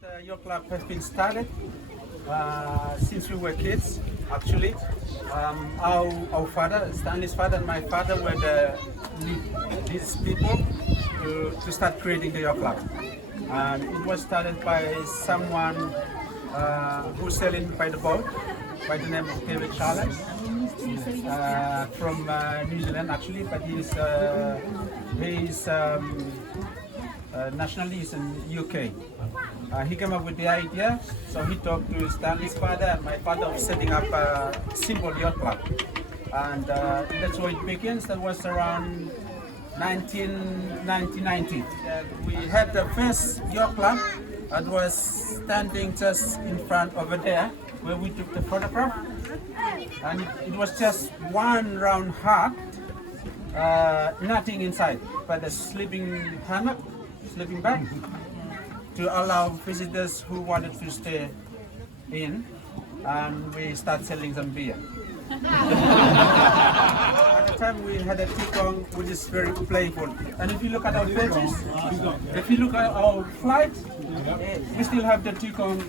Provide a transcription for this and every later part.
The yacht club has been started since we were kids, actually. Our father, Stanley's father and my father were these people to start creating the yacht club. And it was started by someone who's sailing by the boat by the name of David Charles from New Zealand actually, but he's nationally is in UK. He came up with the idea, so he talked to Stanley's father and my father of setting up a simple yacht club. And that's where it begins. That was around 1990. We had the first yacht club that was standing just in front over there where we took the photograph. And it was just one round hut, nothing inside, but a sleeping hammock, sleeping bag, to allow visitors who wanted to stay in, and we start selling some beer. At the time we had a tikong, which is very playful. And if you look at our pages, if you look at our flight, we still have the tikong.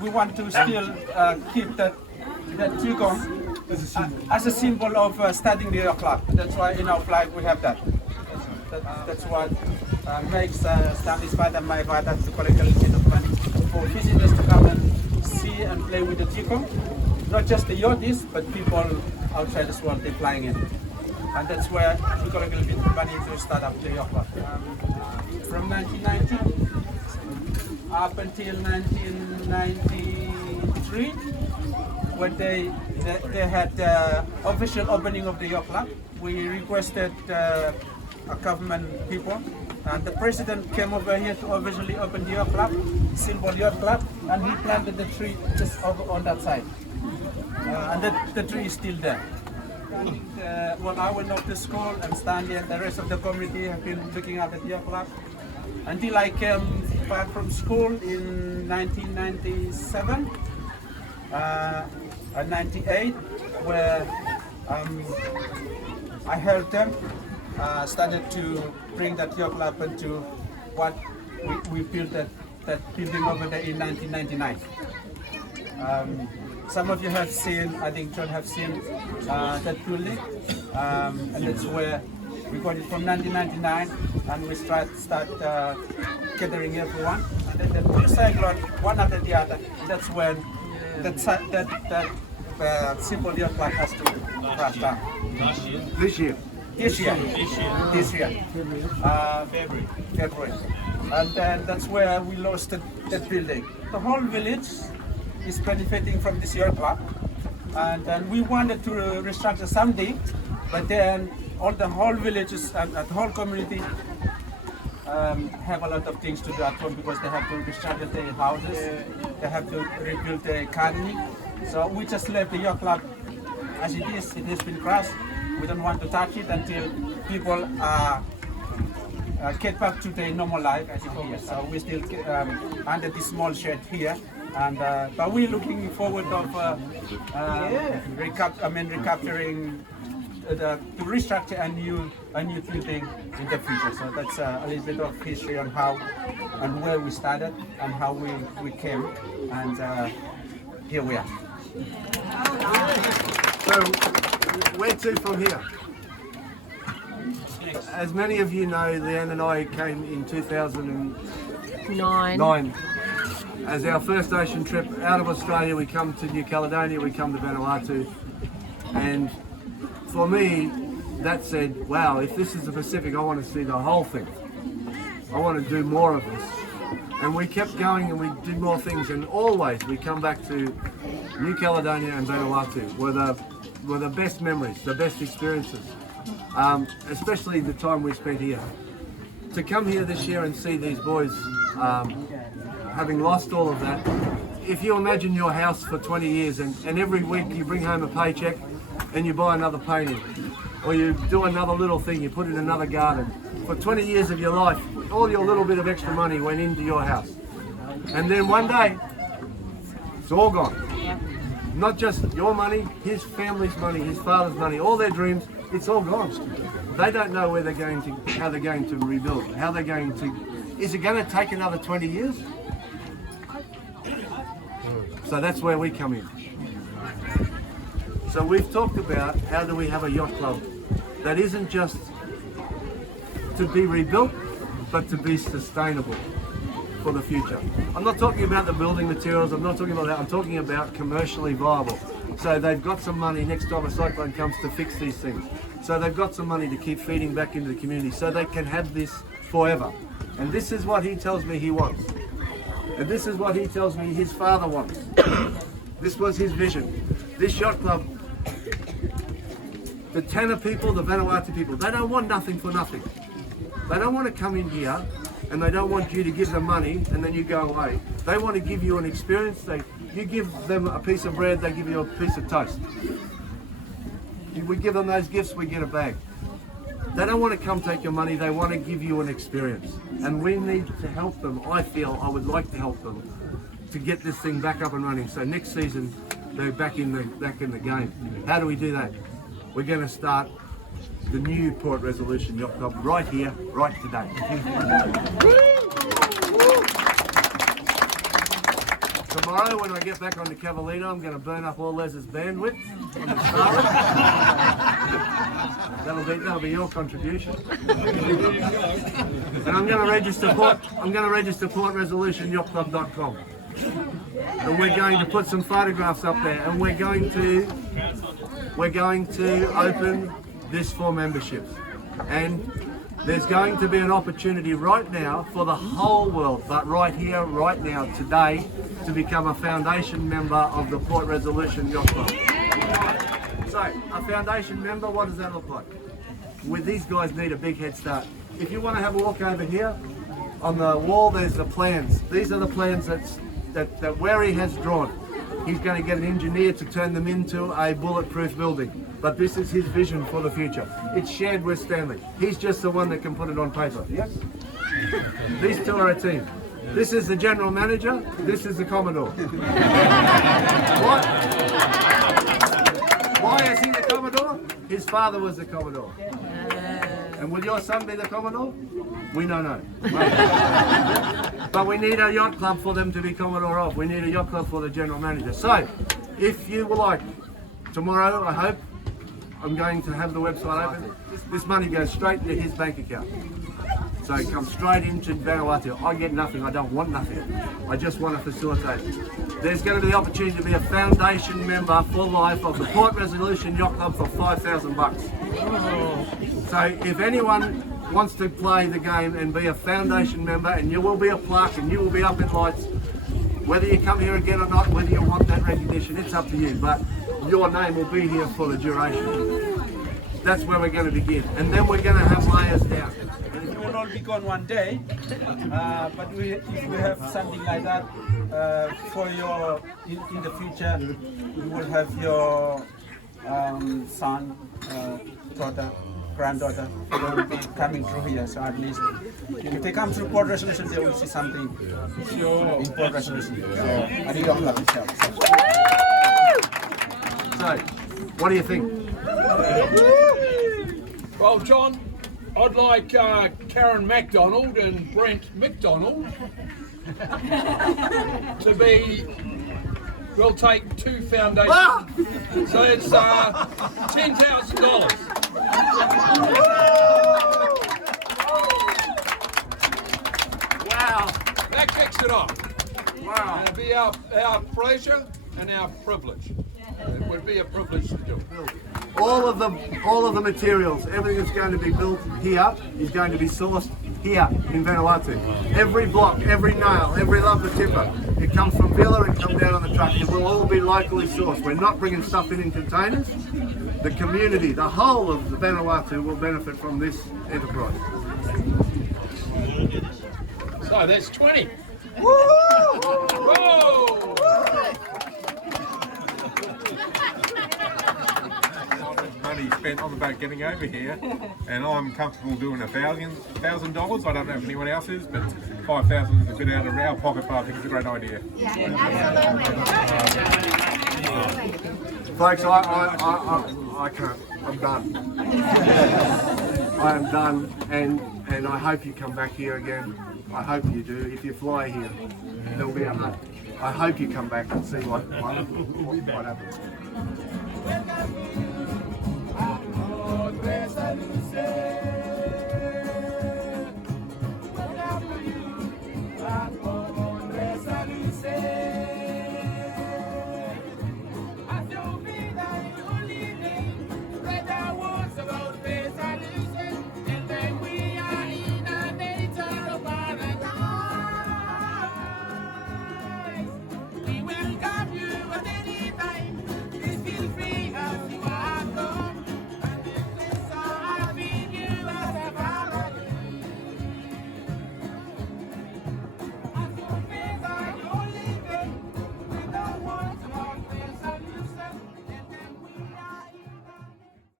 We want to still keep that tikong as a symbol of starting the yacht club. That's why in our flag we have that. That's what makes Stanley's father and my father to collect a little bit of money for visitors to come and see and play with the tikong. Not just the yachties, but people outside as well, they're flying in. And that's where we collect a little bit of money to start up the yacht club. From 1990 up until 1993, when they had the official opening of the yacht club, we requested government people, and the president came over here to officially open the yacht club, simple yacht club, and he planted the tree just over on that side. And the tree is still there. When I went off to school, and Stanley and the rest of the community have been looking at the yacht club until I came back from school in 1997 and 98, where I helped them. Started to bring that yacht club into what we built that building over there in 1999. Some of you have seen, I think John have seen that building, and that's where we got it from 1999, and we start gathering everyone. And then the two cyclones, one after the other, that's when that simple yacht club has to crash down. This year. February. And then that's where we lost that building. The whole village is benefiting from this yacht club. And then we wanted to restructure something, but then all the whole villages and the whole community have a lot of things to do at home because they have to restructure their houses, they have to rebuild their economy. So we just left the yacht club as it is. It has been crashed. We don't want to touch it until people get back to their normal life as it is. So we still under this small shed here, and but we're looking forward of recapturing to restructure a new building in the future. So that's a little bit of history on how and where we started and how we came, and here we are. So, where to from here? As many of you know, Leanne and I came in 2009 as our first ocean trip out of Australia. We come to New Caledonia, we come to Vanuatu, and for me that said, wow, if this is the Pacific, I want to see the whole thing. I want to do more of this. And we kept going and we did more things, and always we come back to New Caledonia and Vanuatu were the best memories, the best experiences, especially the time we spent here. To come here this year and see these boys having lost all of that, if you imagine your house for 20 years and every week you bring home a paycheck and you buy another painting, or you do another little thing, you put in another garden. For 20 years of your life, all your little bit of extra money went into your house. And then one day, it's all gone. Not just your money, his family's money, his father's money, all their dreams, it's all gone. They don't know where they're going to, how they're going to rebuild, how they're going to Is it going to take another 20 years? So that's where we come in. So we've talked about how do we have a yacht club that isn't just to be rebuilt, but to be sustainable for the future. I'm not talking about the building materials, I'm not talking about that, I'm talking about commercially viable. So they've got some money next time a cyclone comes to fix these things. So they've got some money to keep feeding back into the community so they can have this forever. And this is what he tells me he wants. And this is what he tells me his father wants. This was his vision. This yacht club, the Tanna people, the Vanuatu people, they don't want nothing for nothing. They don't want to come in here and they don't want you to give them money and then you go away. They want to give you an experience. You give them a piece of bread, they give you a piece of toast. We give them those gifts, we get a bag. They don't want to come take your money, they want to give you an experience. And we need to help them. I feel I would like to help them to get this thing back up and running. So next season, they're back in the game. How do we do that? We're going to start the new Port Resolution Yacht Club right here, right today. Tomorrow when I get back on the Cavallino, I'm going to burn up all Les's bandwidth on the Starlet. That'll be your contribution. And I'm going to register PortResolutionYachtClub.com. And we're going to put some photographs up there, and we're going to open this for memberships. And there's going to be an opportunity right now for the whole world, but right here, right now, today, to become a foundation member of the Port Resolution Yacht Club. So, a foundation member, what does that look like? These guys need a big head start. If you want to have a look over here, on the wall there's the plans. These are the plans that Werry has drawn. He's going to get an engineer to turn them into a bulletproof building. But this is his vision for the future. It's shared with Stanley. He's just the one that can put it on paper. Yes? These two are a team. This is the general manager. This is the Commodore. What? Why is he the Commodore? His father was the Commodore. And will your son be the Commodore? We don't know. But we need a yacht club for them to be Commodore of. We need a yacht club for the general manager. So, if you would like, tomorrow, I hope, I'm going to have the website open. This money goes straight into his bank account. So it comes straight into Vanuatu. I get nothing, I don't want nothing. I just want to facilitate. There's going to be the opportunity to be a foundation member for life of the Port Resolution Yacht Club for $5,000. So if anyone wants to play the game and be a foundation member, and you will be a plaque and you will be up in lights, whether you come here again or not, whether you want that recognition, it's up to you. But your name will be here for the duration. That's where we're going to begin. And then we're going to have layers down. It will not be gone one day, but if we have something like that for your, in the future, you will have your son, daughter, granddaughter, they will be coming through here. So at least if they come through Port Resolution, they will see something in Port Resolution. So I think I'll love itself. So, what do you think? Well, John, I'd like Karen MacDonald and Brent McDonald to be, we'll take two foundations. So it's $10,000. Wow. That kicks it off. Wow. And it'd be our pleasure and our privilege. It would be a privilege to do it. All of the materials, everything that's going to be built here is going to be sourced here in Vanuatu. Every block, every nail, every lumber timber, it comes from Villa and comes down on the truck. It will all be locally sourced. We're not bringing stuff in containers. The community, the whole of the Vanuatu will benefit from this enterprise. So that's 20. Woo! Whoa! Money spent on the boat getting over here, and I'm comfortable doing $1,000. I don't know if anyone else is, but $5,000 is a bit out of our pocket, but I think it's a great idea. Yeah, absolutely. Folks, I can't. I'm done. I am done, and I hope you come back here again. I hope you do. If you fly here, there'll be a hut. I hope you come back and see what happens.